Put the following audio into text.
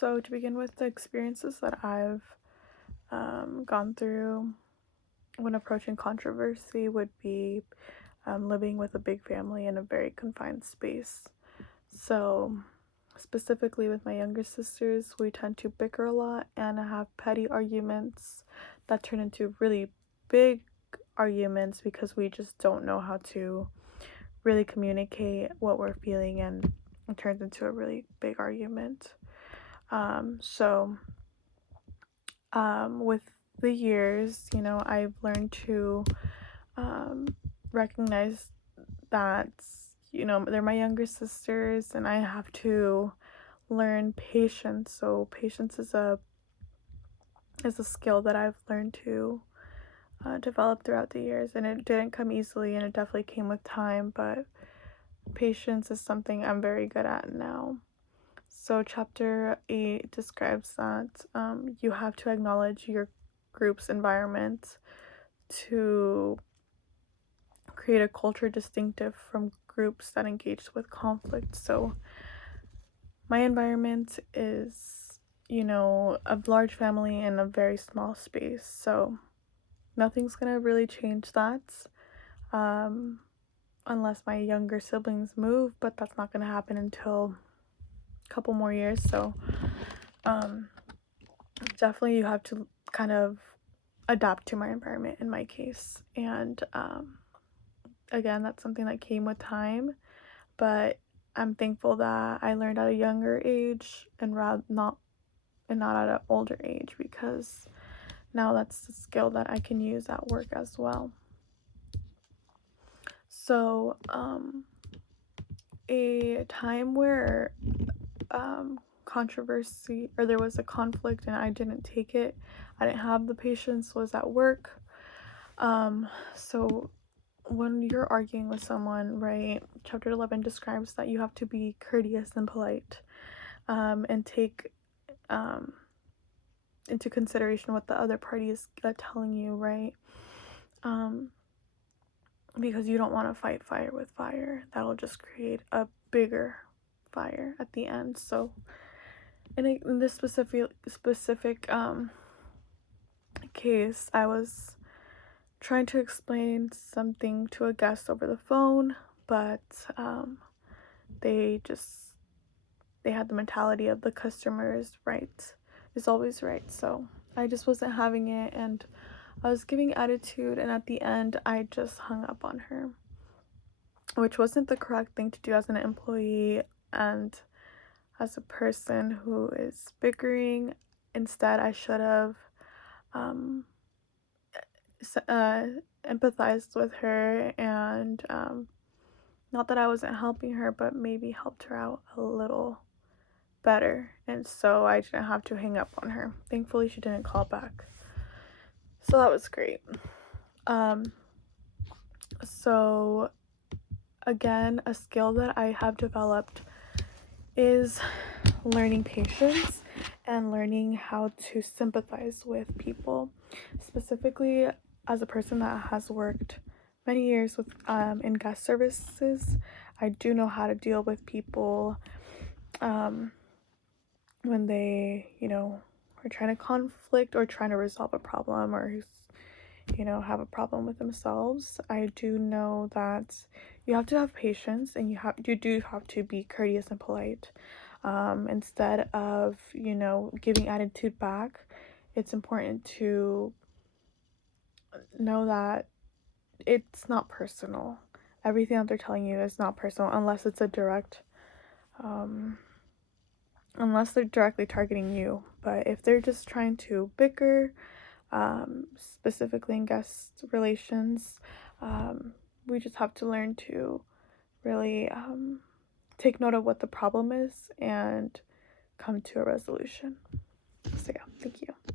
So, to begin with, the experiences that I've gone through when approaching controversy would be living with a big family in a very confined space. So, specifically with my younger sisters, we tend to bicker a lot and have petty arguments that turn into really big arguments because we just don't know how to really communicate what we're feeling, and it turns into a really big argument. With the years, I've learned to um, recognize that, they're my younger sisters and I have to learn patience. So patience is a skill that I've learned to develop throughout the years, and it didn't come easily and it definitely came with time, but patience is something I'm very good at now. So, chapter 8 describes that you have to acknowledge your group's environment to create a culture distinctive from groups that engage with conflict. So, my environment is, a large family in a very small space. So, nothing's gonna really change that um, unless my younger siblings move, but that's not gonna happen until a couple more years. So, um, definitely you have to kind of adapt to my environment in my case. And again, that's something that came with time, but I'm thankful that I learned at a younger age and not at an older age, because now that's the skill that I can use at work as well. So a time where controversy, or there was a conflict and I didn't take it, I didn't have the patience, was at work. So when you're arguing with someone, right, chapter 11 describes that you have to be courteous and polite, and take into consideration what the other party is telling you, right? Um, because you don't want to fight fire with fire. That'll just create a bigger fire at the end. So in this specific case, I was trying to explain something to a guest over the phone, but they just they had the mentality of the customer is always right. So I just wasn't having it, and I was giving attitude, and at the end I just hung up on her, which wasn't the correct thing to do as an employee and as a person who is bickering. Instead, I should have um, empathized with her, and not that I wasn't helping her, but maybe helped her out a little better. And so I didn't have to hang up on her. Thankfully, she didn't call back. So that was great. So again, a skill that I have developed is learning patience and learning how to sympathize with people. Specifically, as a person that has worked many years with in guest services, I do know how to deal with people when they, are trying to conflict or trying to resolve a problem, or have a problem with themselves. I do know that you have to have patience, and you do have to be courteous and polite. Instead of giving attitude back, it's important to know that it's not personal. Everything that they're telling you is not personal, unless they're directly targeting you. But if they're just trying to bicker, specifically in guest relations, we just have to learn to really take note of what the problem is and come to a resolution. So yeah, thank you.